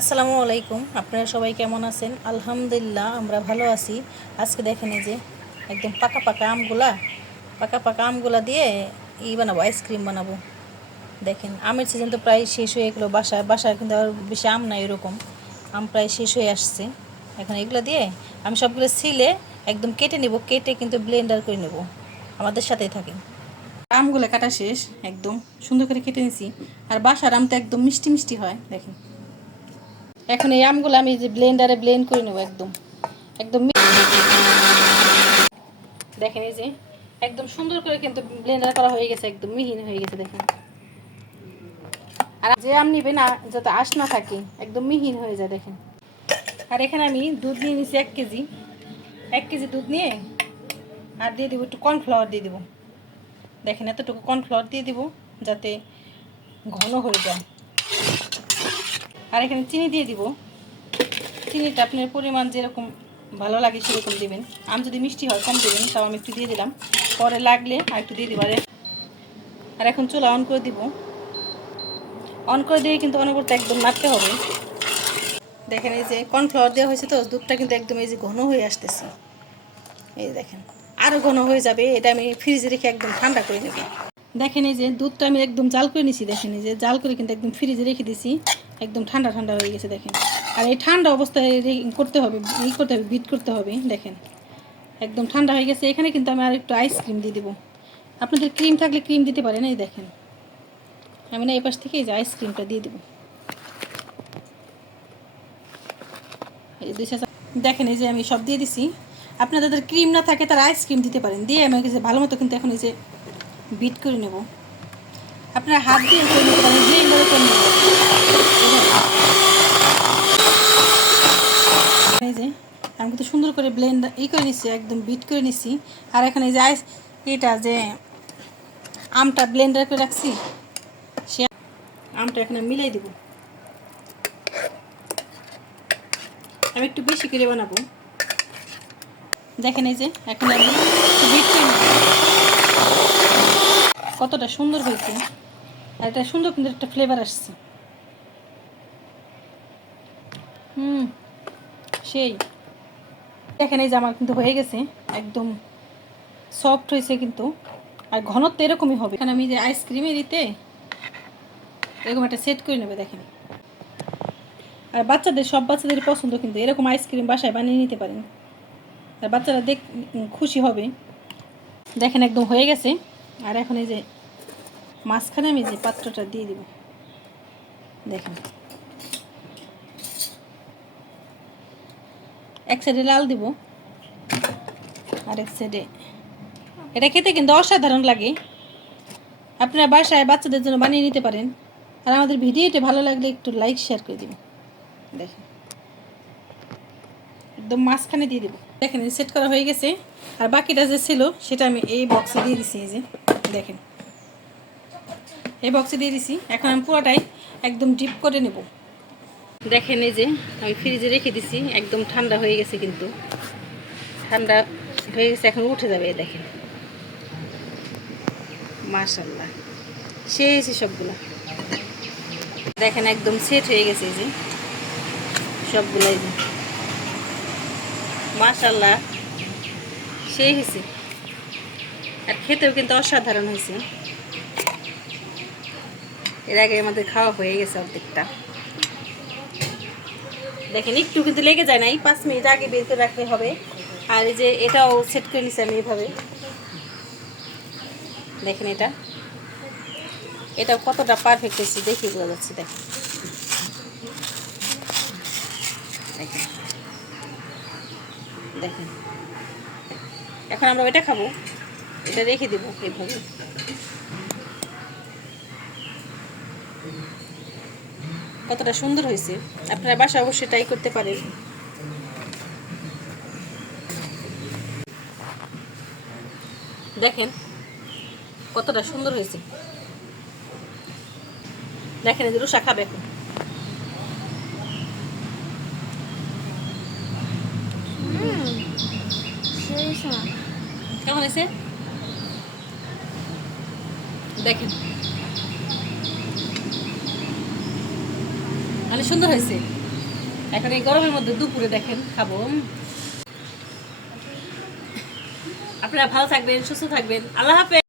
আসসালামু আলাইকুম। আপনারা সবাই কেমন আছেন? আলহামদুলিল্লাহ, আমরা ভালো আছি। আজকে দেখেন এই যে একদম পাকা পাকা আমগুলা, পাকা পাকা আমগুলা দিয়ে ই বানাবো আইসক্রিম বানাবো। দেখেন, আমের সিজন তো প্রায় শেষ হয়ে গেলো, বাসায় বাসায় কিন্তু আর বেশি আম নাই এরকম। আম প্রায় শেষ হয়ে আসছে। এখন এগুলো দিয়ে আমি সবগুলো ছিলে একদম কেটে নেব, কেটে কিন্তু ব্লেন্ডার করে নেব। আমাদের সাথেই থাকেন। আমগুলো কাটা শেষ, একদম সুন্দর করে কেটে নিছি। আর বাসার আম তো একদম মিষ্টি মিষ্টি হয়, দেখেন। এখন এই আমগুলো আমি যে ব্লেন্ডারে ব্লেন্ড করে নেব একদম। একদম দেখেন এই যে, একদম সুন্দর করে কিন্তু ব্লেন্ডার করা হয়ে গেছে, একদম মিহিন হয়ে গেছে দেখেন। আর যে আম নিবে না, যাতে আঁশ না থাকে, একদম মিহিন হয়ে যায় দেখেন। আর এখানে আমি দুধ নিয়ে নিছি এক কেজি। এক কেজি দুধ নিয়ে আর দিয়ে দেবো একটু কর্নফ্লাওয়ার দিয়ে দেবো। দেখেন এতটুকু কর্নফ্লাওয়ার দিয়ে দেবো, যাতে ঘন হয়ে যায়। আর এখানে চিনি দিয়ে দিব। চিনিটা আপনার পরিমাণ যেরকম ভালো লাগে সেরকম দিবেন। আম যদি মিষ্টি হয়, কম দেবেন, তাও আমি একটু দিয়ে দিলাম। পরে লাগলে আর একটু দিয়ে দিব। আর এখন চুলা অন করে দিব। অন করে দিয়ে কিন্তু অনবরত একদম নাড়তে হবে। দেখেন এই যে কর্নফ্লাওয়ার দেওয়া হয়েছে তো, দুধটা কিন্তু একদম এই যে ঘন হয়ে আসতেছে। এই দেখেন আরও ঘন হয়ে যাবে, এটা আমি ফ্রিজে রেখে একদম ঠান্ডা করে নেব। দেখেন এই যে দুধটা আমি একদম জাল করে নিছি, দেখেন এই যে জাল করে কিন্তু একদম ফ্রিজে রেখে দিছি। একদম ঠান্ডা ঠান্ডা হয়ে গেছে, দেখেন। আর এই ঠান্ডা অবস্থায় করতে হবে, ই করতে হবে বিট করতে হবে, দেখেন। একদম ঠান্ডা হয়ে গেছে। এখানে কিন্তু আমি আর একটু আইসক্রিম দিয়ে দেবো। আপনাদের ক্রিম থাকলে ক্রিম দিতে পারেন, এই দেখেন। আমি না এই পাশ থেকে এই যে আইসক্রিমটা দিয়ে দেবো। দেখেন, এই যে আমি সব দিয়ে দিছি। আপনাদের ক্রিম না থাকে তারা আইসক্রিম দিতে পারেন। দিয়ে আমি যে ভালো মতো কিন্তু এখন এই যে বিট করে নেব। আপনারা হাত দিয়ে করে নিতে পারেন করে এই যে আমি কিন্তু সুন্দর করে ব্লেন্ড ই করে নিচ্ছি একদম বিট করে নিচ্ছি আর এখানে এই যে আইস এটা যে আমটা ব্লেন্ডার করে রাখছি, সে আমটা এখানে মিলাই দেবো। আমি একটু বেশি করে বানাবো। দেখেন এই যে, এখন কতটা সুন্দর হয়েছে। আর এটা সুন্দর কিন্তু একটা ফ্লেভার আসছে। হুম, সেই। দেখেন এই আমার কিন্তু হয়ে গেছে, একদম সফট হয়েছে কিন্তু। আর ঘনত্ব এরকমই হবে। এখানে আমি যে আইসক্রিমের দিতে, এরকম একটা সেট করে নেবে, দেখেন। আর বাচ্চাদের, সব বাচ্চাদের পছন্দ কিন্তু, এরকম আইসক্রিম বাসায় বানিয়ে নিতে পারেন। আর বাচ্চারা দেখ, খুশি হবে। দেখেন একদম হয়ে গেছে। আর এখন এই যে মাঝখানে আমি যে পাত্রটা দিয়ে দিব। দেখেন। এক সাইডে লাল দিব আর এক সাইডে এটা খেতে কিন্তু অসাধারণ লাগে। আপনারা বাসায় বাচ্চাদের জন্য বানিয়ে নিতে পারেন। আর আমাদের ভিডিওটা ভালো লাগলে একটু লাইক শেয়ার করে দিবেন। দেখেন। একদম মাঝখানে দিয়ে দেবো। দেখেন সেট করা হয়ে গেছে। আর বাকিটা যে ছিল, সেটা আমি এই বক্সে দিয়ে দিছি যে। দেখেন। এই বক্সে দিয়ে দিছি। এখন আমি পুরোটাই একদম ডিপ করে নেব। দেখেন এই যে, আমি ফ্রিজে রেখে দিছি, একদম ঠান্ডা হয়ে গেছে কিন্তু। ঠান্ডা হয়ে গেছে, এখন উঠে যাবে দেখেন। মাশাল্লাহ শেষ সবগুলা দেখেন, একদম সেট হয়ে গেছে যে, সবগুলো এই যে। মাশাল্লাহ সেই হয়েছে। আর খেতেও কিন্তু অসাধারণ হয়েছে। এর আগে আমাদের খাওয়া হয়ে গেছে অর্ধেকটা। দেখেন, একটু কিন্তু লেগে যায় নাই পাঁচ মিনিট আগে বের করে রাখতে হবে। আর এই যে এটাও সেট করে নিছি আমি এভাবে। দেখেন এটা। এটা কতটা পারফেক্ট হয়েছে দেখি বোঝা যাচ্ছে, দেখেন। দেখেন। দেখেন। এখন আমরা এটা খাব। এটা রেখে দেবো এইভাবে কতটা সুন্দর হয়েছে। আপনারা বাসা অবশ্যই ট্রাই করতে পারেন। দেখেন কতটা সুন্দর হয়েছে। দেখেন এই যে রুষা খাবে এখন। কেমন হয়েছে? দেখেন। অনেক সুন্দর হয়েছে। এখন এই গরমের মধ্যে দুপুরে দেখেন, খাব। আপনারা ভালো থাকবেন, সুস্থ থাকবেন। আল্লাহ হাফেজ।